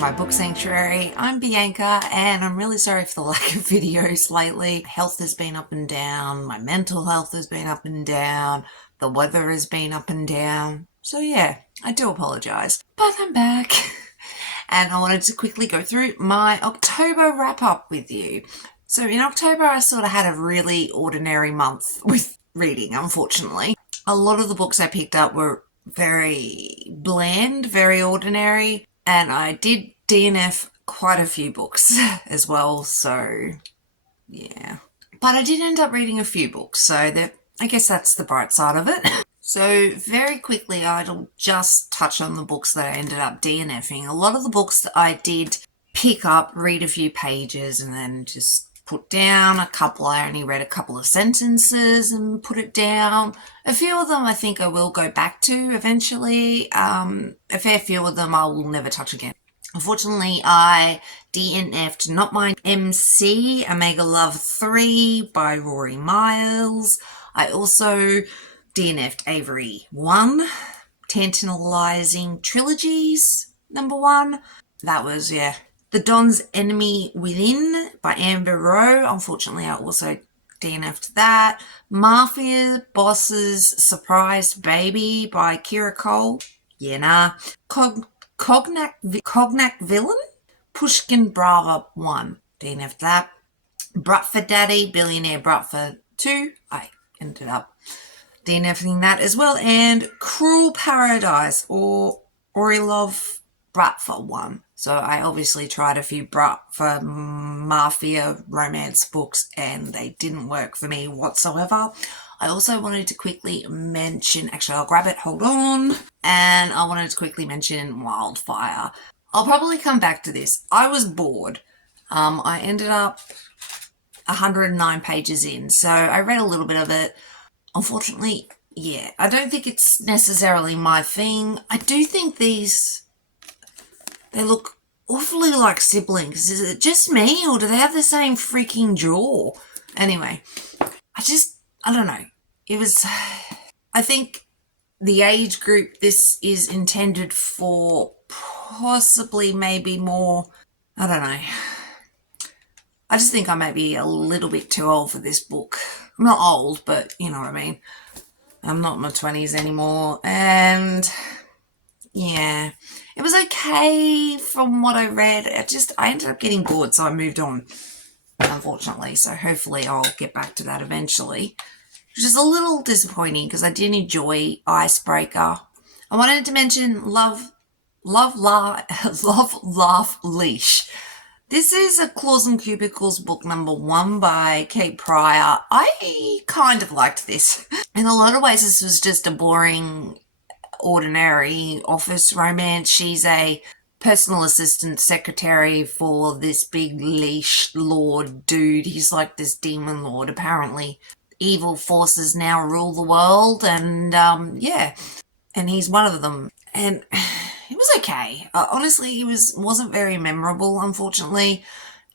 to my book sanctuary. I'm Bianca and I'm really sorry for the lack of videos lately. Health has been up and down, my mental health has been up and down, the weather has been up and down. So yeah, I do apologise, but I'm back. And I wanted to quickly go through my October wrap up with you. So in October, I sort of had a really ordinary month with reading, unfortunately. A lot of the books I picked up were very bland, very ordinary, and I did DNF quite a few books as well, so yeah. But I did end up reading a few books, so I guess that's the bright side of it. So very quickly, I'll just touch on the books that I ended up DNFing. A lot of the books that I did pick up, read a few pages, and then just put down. A couple, I only read a couple of sentences and put it down. A few of them I think I will go back to eventually. A fair few of them I will never touch again. Unfortunately, I DNF'd Not My MC, Omega Love 3 by Rory Miles. I also DNF'd Avery 1, Tantalizing Trilogies, number 1. That was, yeah. The Don's Enemy Within by Amber Rowe. Unfortunately, I also DNF'd that. Mafia Boss's Surprised Baby by Kira Cole. Yeah, nah. Cognac Villain? Pushkin Brava 1. DNF'd that. Brat for Daddy, Billionaire Brat for 2. I ended up DNFing that as well. And Cruel Paradise or Orilov Brat for 1. So I obviously tried a few Brat for mafia romance books and they didn't work for me whatsoever. I also wanted to quickly mention, actually I'll grab it, hold on. And I wanted to quickly mention Wildfire. I'll probably come back to this. I was bored. I ended up 109 pages in, so I read a little bit of it. Unfortunately, yeah, I don't think it's necessarily my thing. I do think they look awfully like siblings. Is it just me or do they have the same freaking jaw? Anyway, I don't know. I think the age group this is intended for possibly maybe more, I don't know. I just think I might be a little bit too old for this book. I'm not old, but you know what I mean. I'm not in my 20s anymore. And yeah, it was okay from what I read. I ended up getting bored, so I moved on, unfortunately. So hopefully I'll get back to that eventually. Which is a little disappointing because I did enjoy Icebreaker. I wanted to mention Love, Laugh, Leash. This is a Claws and Cubicles book number 1 by Kate Pryor. I kind of liked this. In a lot of ways, this was just a boring, ordinary office romance. She's a personal assistant secretary for this big leash lord dude. He's like this demon lord. Apparently, evil forces now rule the world, and yeah, and he's one of them. And it was okay. Honestly, it wasn't very memorable, unfortunately.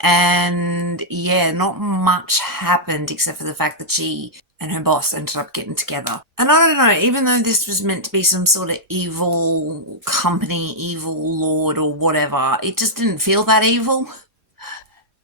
And yeah, not much happened except for the fact that she and her boss ended up getting together. And I don't know, even though this was meant to be some sort of evil company, evil lord or whatever, it just didn't feel that evil.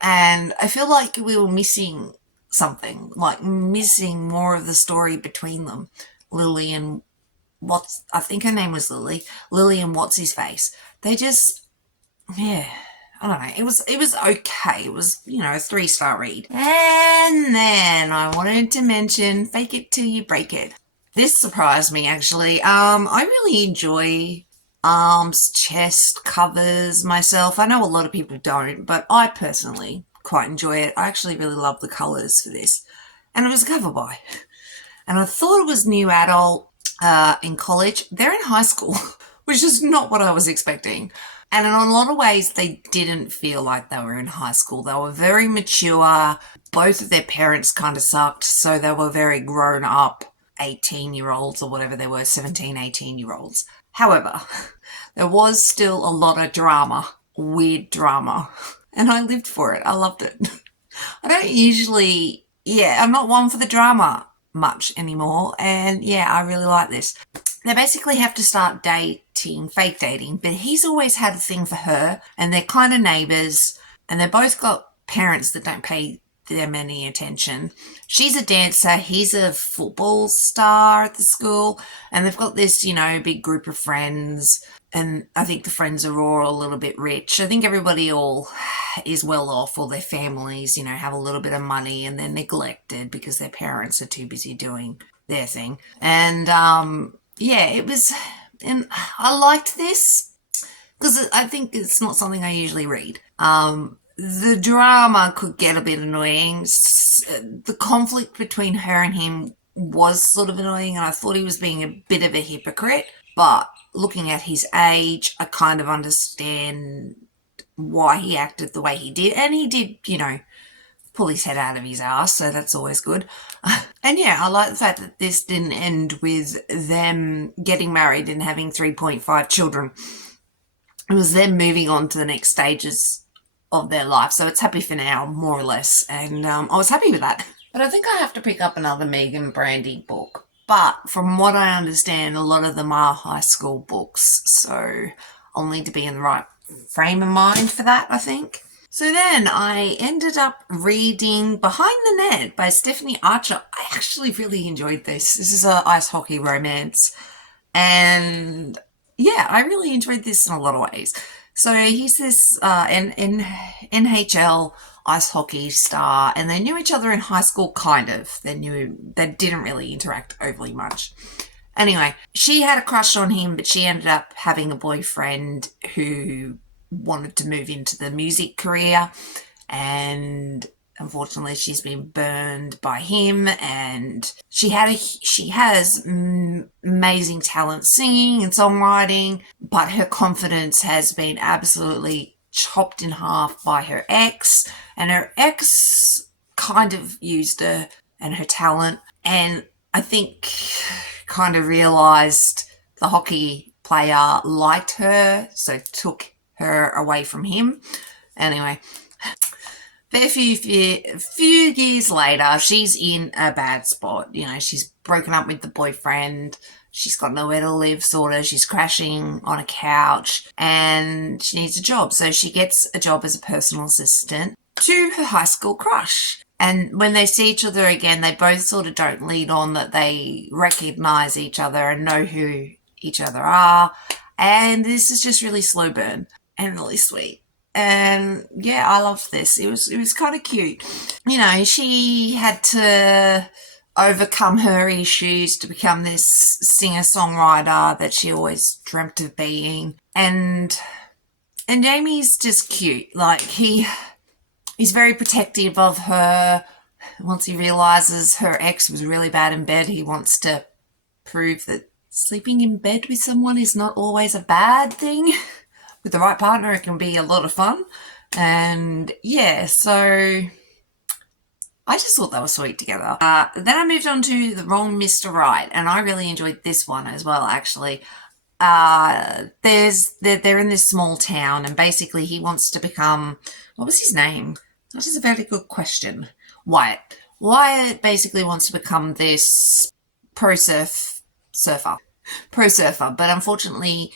And I feel like we were missing something, like missing more of the story between them. Lily and I think her name was Lily. Lily and what's his face. They just, yeah, I don't know. It was okay. It was, a 3-star read. And then I wanted to mention Fake It Till You Break It. This surprised me actually. I really enjoy arms, chest covers myself. I know a lot of people don't, but I personally quite enjoy it. I actually really love the colours for this. And it was a cover by. And I thought it was new adult. In college. They're in high school, which is not what I was expecting. And in a lot of ways, they didn't feel like they were in high school. They were very mature. Both of their parents kind of sucked, so they were very grown up 18-year-olds or whatever they were, 17, 18-year-olds. However, there was still a lot of drama, weird drama, and I lived for it. I loved it. I don't usually, I'm not one for the drama much anymore, and yeah, I really like this. they basically have to start dating, fake dating, but he's always had a thing for her, and they're kind of neighbours, and they've both got parents that don't pay them any attention. She's a dancer, he's a football star at the school, and they've got this, big group of friends, and I think the friends are all a little bit rich. I think everybody all is well off, or their families, have a little bit of money, and they're neglected because their parents are too busy doing their thing. And yeah, it was, and I liked this because I think it's not something I usually read. The drama could get a bit annoying. The conflict between her and him was sort of annoying, and I thought he was being a bit of a hypocrite. But looking at his age, I kind of understand why he acted the way he did. And he did, pull his head out of his ass, so that's always good. And yeah, I like the fact that this didn't end with them getting married and having 3.5 children. It was them moving on to the next stages of their life. So it's happy for now, more or less. And I was happy with that. But I think I have to pick up another Megan Brandy book. But from what I understand, a lot of them are high school books. So I'll need to be in the right frame of mind for that, I think. So then I ended up reading Behind the Net by Stephanie Archer. I actually really enjoyed this. This is an ice hockey romance. And yeah, I really enjoyed this in a lot of ways. So he's this NHL ice hockey star, and they knew each other in high school, kind of. They didn't really interact overly much. Anyway, she had a crush on him, but she ended up having a boyfriend who wanted to move into the music career, and unfortunately she's been burned by him. And she has amazing talent singing and songwriting, but her confidence has been absolutely chopped in half by her ex, and her ex kind of used her and her talent, and I think kind of realised the hockey player liked her, so took her away from him. Anyway, a few years later, she's in a bad spot. She's broken up with the boyfriend. She's got nowhere to live, sort of. She's crashing on a couch, and she needs a job. So she gets a job as a personal assistant to her high school crush. And when they see each other again, they both sort of don't lead on that they recognise each other and know who each other are. And this is just really slow burn and really sweet. And yeah, I loved this. It was kind of cute. She had to overcome her issues to become this singer-songwriter that she always dreamt of being. And Jamie's just cute. Like, he's very protective of her. Once he realises her ex was really bad in bed, he wants to prove that sleeping in bed with someone is not always a bad thing. With the right partner, it can be a lot of fun. And yeah, so I just thought they were sweet together. Then I moved on to The Wrong Mr. Right, and I really enjoyed this one as well, actually. They're in this small town, and basically he wants to become, what was his name? That is a very good question. Wyatt. Wyatt basically wants to become this pro surfer, but unfortunately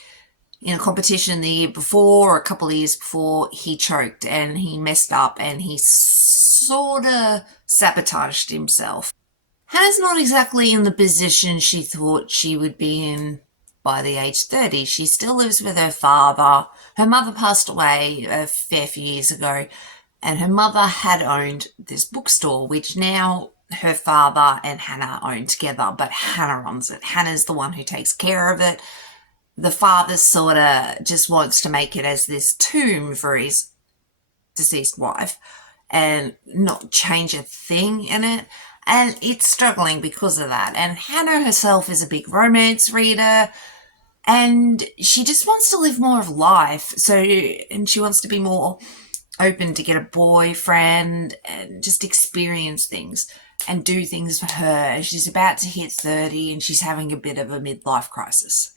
in a competition the year before, or a couple of years before, he choked and he messed up and he sort of sabotaged himself. Hannah's not exactly in the position she thought she would be in by the age 30. She still lives with her father. Her mother passed away a fair few years ago, and her mother had owned this bookstore, which now her father and Hannah own together, but Hannah runs it. Hannah's the one who takes care of it. The father sort of just wants to make it as this tomb for his deceased wife and not change a thing in it. And it's struggling because of that. And Hannah herself is a big romance reader, and she just wants to live more of life. And she wants to be more open to get a boyfriend and just experience things and do things for her. She's about to hit 30 and she's having a bit of a midlife crisis.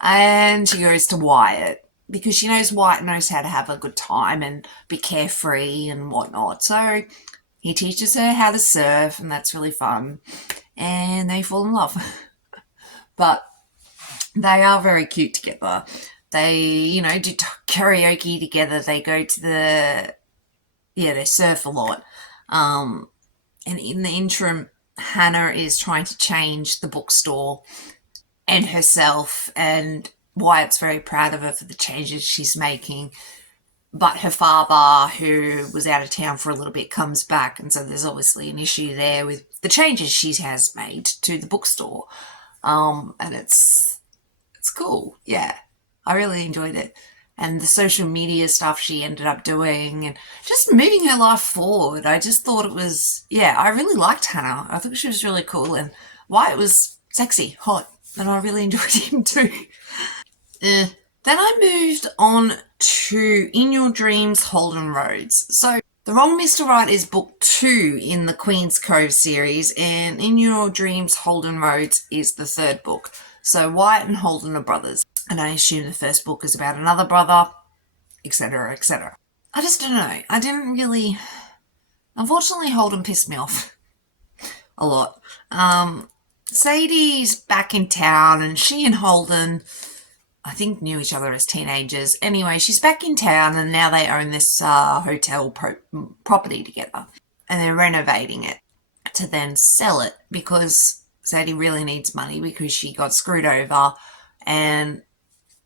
And she goes to Wyatt because she knows Wyatt knows how to have a good time and be carefree and whatnot. So he teaches her how to surf, and that's really fun. And they fall in love. But They are very cute together. They, do karaoke together. They go to they surf a lot. And in the interim, Hannah is trying to change the bookstore and herself, and Wyatt's very proud of her for the changes she's making. But her father, who was out of town for a little bit, comes back, and so there's obviously an issue there with the changes she has made to the bookstore. And it's cool. Yeah, I really enjoyed it. And the social media stuff she ended up doing and just moving her life forward. I just thought it was, I really liked Hannah. I thought she was really cool, and Wyatt was sexy, hot, and I really enjoyed him too. Then I moved on to In Your Dreams, Holden Roads. So The Wrong Mr. Right is book 2 in the Queen's Cove series, and In Your Dreams, Holden Roads is the 3rd book. So Wyatt and Holden are brothers, and I assume the first book is about another brother, etc., etc. I just don't know. I didn't really... Unfortunately, Holden pissed me off a lot. Sadie's back in town, and she and Holden, I think, knew each other as teenagers. Anyway, she's back in town, and now they own this hotel property together, and they're renovating it to then sell it because Sadie really needs money because she got screwed over and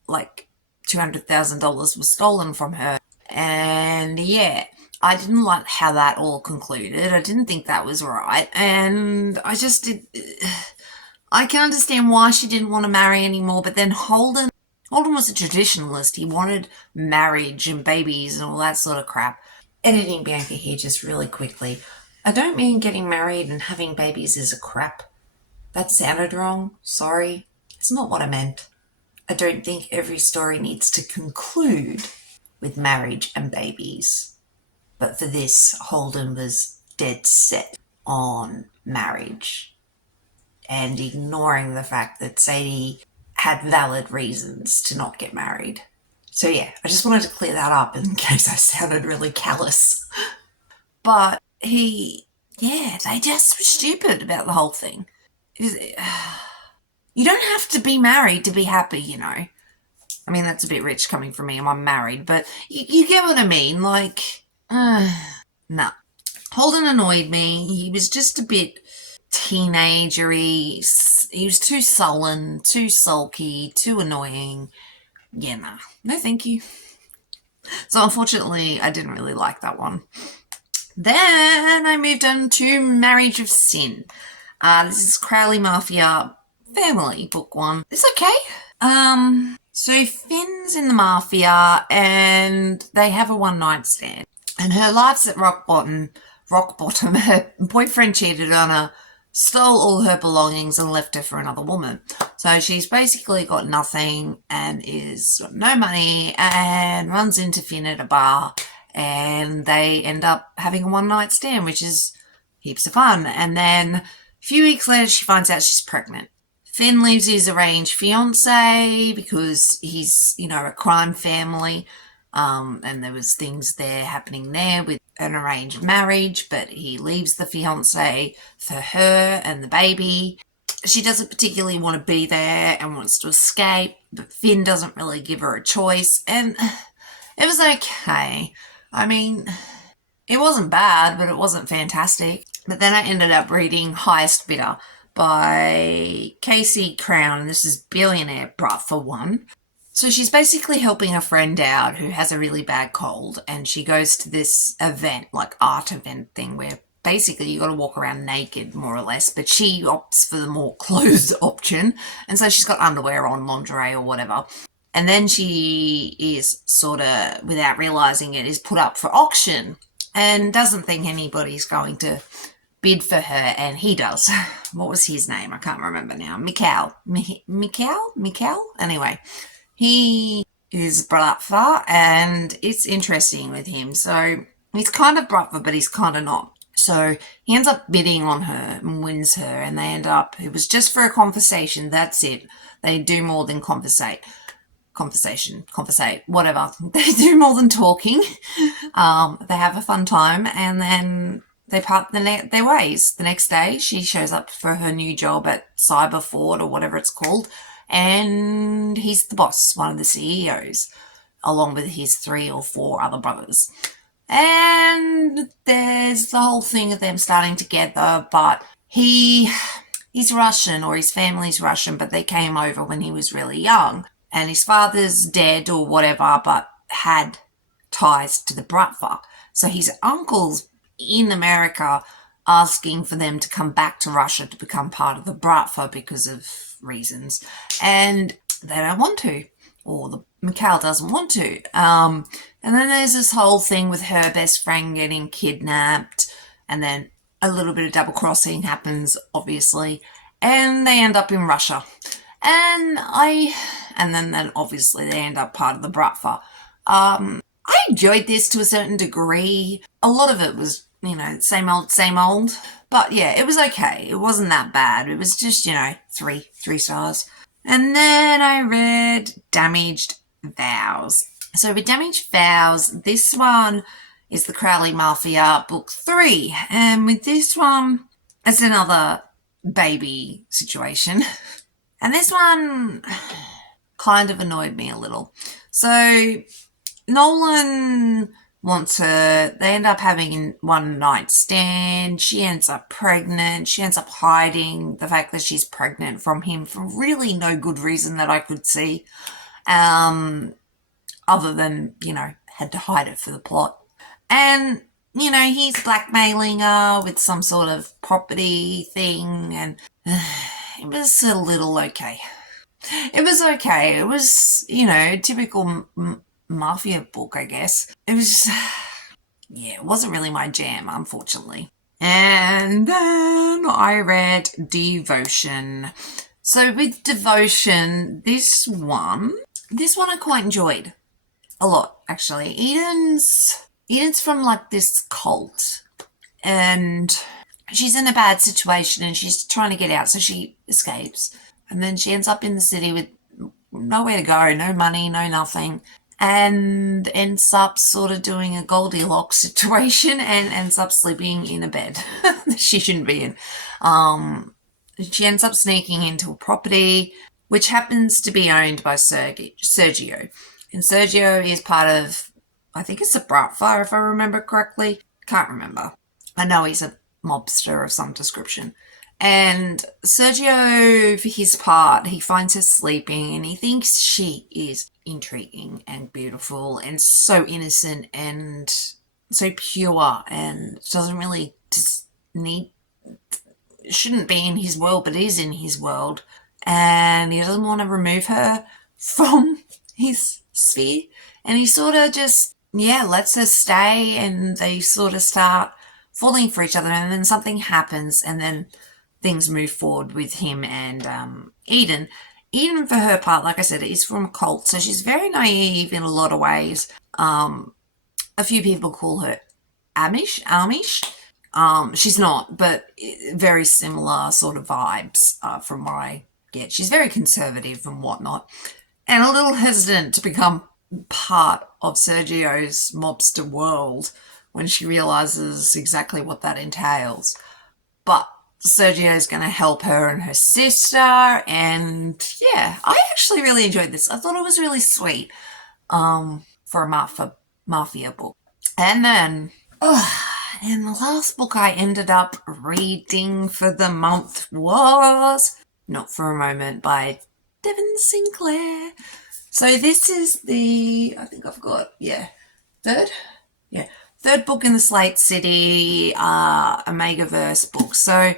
like $200,000 was stolen from her. And I didn't like how that all concluded. I didn't think that was right, and I just did. I can understand why she didn't want to marry anymore, but then Holden was a traditionalist. He wanted marriage and babies and all that sort of crap. Editing Bianca here just really quickly. I don't mean getting married and having babies is a crap. That sounded wrong. Sorry. It's not what I meant. I don't think every story needs to conclude with marriage and babies. But for this, Holden was dead set on marriage and ignoring the fact that Sadie had valid reasons to not get married. So I just wanted to clear that up in case I sounded really callous. But they just were stupid about the whole thing. You don't have to be married to be happy, you know. I mean, that's a bit rich coming from me, and I'm married, but you get what I mean. Like, nah. Holden annoyed me. He was just a bit teenagery. He was too sullen, too sulky, too annoying. Yeah, nah. No, thank you. So unfortunately, I didn't really like that one. Then I moved on to Marriage of Sin. This is Crowley Mafia Family, book 1. It's okay. So Finn's in the Mafia and they have a one-night stand. And her life's at rock bottom. Her boyfriend cheated on her, stole all her belongings and left her for another woman. So she's basically got nothing and is got no money and runs into Finn at a bar, and they end up having a one-night stand, which is heaps of fun. And then a few weeks later, she finds out she's pregnant. Finn leaves his arranged fiancé because he's, a crime family, and there was things there happening there with an arranged marriage, but he leaves the fiancé for her and the baby. She doesn't particularly want to be there and wants to escape, but Finn doesn't really give her a choice, and it was okay. I mean, it wasn't bad, but it wasn't fantastic. But then I ended up reading Highest Bidder by Casey Crown, and this is Billionaire Brat for one. So she's basically helping a friend out who has a really bad cold, and she goes to this event, like art event thing, where basically you got to walk around naked, more or less, but she opts for the more clothed option, and so she's got underwear on, lingerie or whatever. And then she is sort of, without realising it, is put up for auction and doesn't think anybody's going to bid for her, and he does. What was his name? I can't remember now. Mikhail? Anyway, he is brought up for, and it's interesting with him. So he's kind of brought for, but he's kind of not. So he ends up bidding on her and wins her, and they end up, it was just for a conversation, that's it. They do more than conversate, whatever. They do more than talking. They have a fun time, and then they part their ways. The next day, she shows up for her new job at Cyber Ford or whatever it's called, and he's the boss, one of the CEOs, along with his 3 or 4 other brothers. And there's the whole thing of them starting together, but he's Russian, or his family's Russian, but they came over when he was really young. And his father's dead or whatever, but had ties to the Bratva. So his uncle's in America asking for them to come back to Russia to become part of the Bratva because of reasons. And they don't want to, or Mikhail doesn't want to. And then there's this whole thing with her best friend getting kidnapped, and then a little bit of double crossing happens, obviously, and they end up in Russia. And then obviously they end up part of the Bratva. I enjoyed this to a certain degree. A lot of it was, same old. But yeah, it was okay. It wasn't that bad. It was just, 3 stars. And then I read Damaged Vows. So with Damaged Vows, this one is the Crowley Mafia book 3. And with this one, it's another baby situation. And this one kind of annoyed me a little. So Nolan wants her. They end up having one night stand. She ends up pregnant. She ends up hiding the fact that she's pregnant from him for really no good reason that I could see. Other than, had to hide it for the plot. And, he's blackmailing her with some sort of property thing, and it was a little okay. It was okay. It was, a typical mafia book, I guess. It was, it wasn't really my jam, unfortunately. And then I read Devotion. So with Devotion, this one I quite enjoyed a lot, actually. Eden's from like this cult, and she's in a bad situation and she's trying to get out, so she escapes. And then she ends up in the city with nowhere to go, no money, no nothing, and ends up sort of doing a Goldilocks situation and ends up sleeping in a bed that she shouldn't be in. She ends up sneaking into a property which happens to be owned by Sergio. And Sergio is part of, I think it's a Bratva, if I remember correctly. Can't remember. I know he's a mobster of some description. And Sergio, for his part, he finds her sleeping and he thinks she is intriguing and beautiful and so innocent and so pure, and doesn't really shouldn't be in his world, but is in his world. And he doesn't want to remove her from his sphere. And he sort of just, lets her stay, and they sort of start falling for each other, and then something happens, and then things move forward with him and Eden. Eden, for her part, like I said, is from a cult, so she's very naive in a lot of ways. A few people call her Amish. She's not, but very similar sort of vibes from what I get. She's very conservative and whatnot, and a little hesitant to become part of Sergio's mobster world when she realizes exactly what that entails. But Sergio's going to help her and her sister, and I actually really enjoyed this. I thought it was really sweet for a mafia book. And then, and the last book I ended up reading for the month was Not for a Moment by Devon Sinclair. So this is I think I've got, third book in the Slate City Omegaverse book. So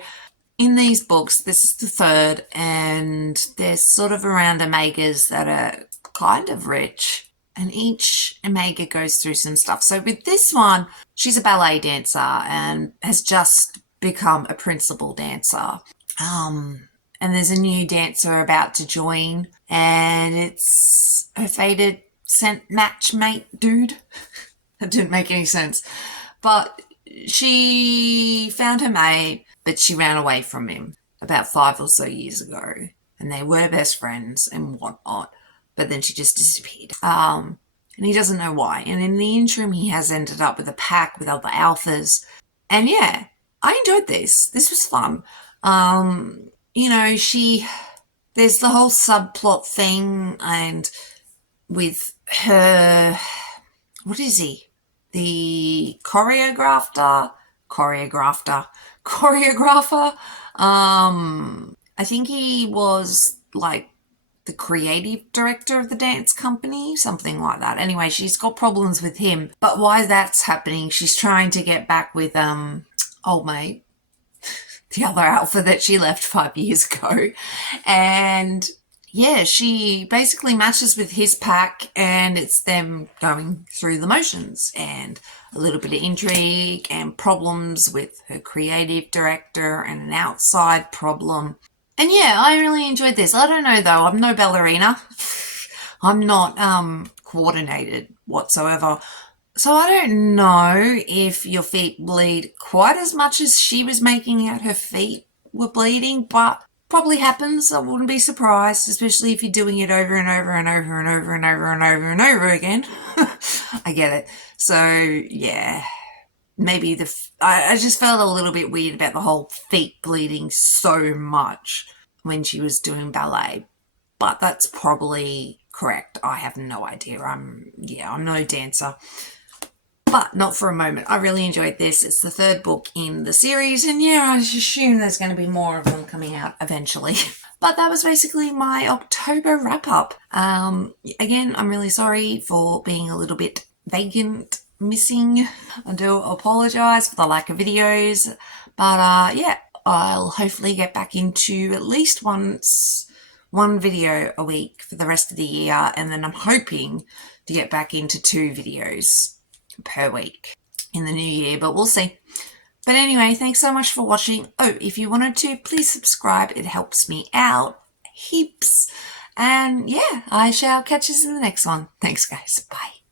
in these books, this is the third, and they're sort of around Omegas that are kind of rich, and each Omega goes through some stuff. So with this one, she's a ballet dancer and has just become a principal dancer. And there's a new dancer about to join, and it's her fated matchmate dude. That didn't make any sense. But she found her mate, but she ran away from him about 5 or so years ago. And they were best friends and whatnot. But then she just disappeared. And he doesn't know why. And in the interim, he has ended up with a pack with other alphas. And I enjoyed this. This was fun. there's the whole subplot thing, and with her, what is he? The choreographer. I think he was like the creative director of the dance company, something like that. Anyway, she's got problems with him. But why that's happening, she's trying to get back with old mate, the other alpha that she left 5 years ago. And yeah, she basically matches with his pack, and it's them going through the motions, and a little bit of intrigue and problems with her creative director and an outside problem. And yeah, I really enjoyed this. I don't know though, I'm no ballerina. I'm not coordinated whatsoever. So I don't know if your feet bleed quite as much as she was making out her feet were bleeding, but probably happens. I wouldn't be surprised, especially if you're doing it over and over and over and over and over and over and over again. I get it. So yeah, maybe I just felt a little bit weird about the whole feet bleeding so much when she was doing ballet, but that's probably correct. I have no idea. I'm no dancer, but not for a moment. I really enjoyed this. It's the third book in the series, and yeah, I assume there's going to be more of them coming out eventually. But that was basically my October wrap up. Again, I'm really sorry for being a little bit vacant, missing. I do apologise for the lack of videos, but yeah, I'll hopefully get back into at least one video a week for the rest of the year, and then I'm hoping to get back into 2 videos per week in the new year, but we'll see. But anyway, thanks so much for watching. Oh, if you wanted to, please subscribe. It helps me out heaps. And yeah, I shall catch you in the next one. Thanks, guys. Bye.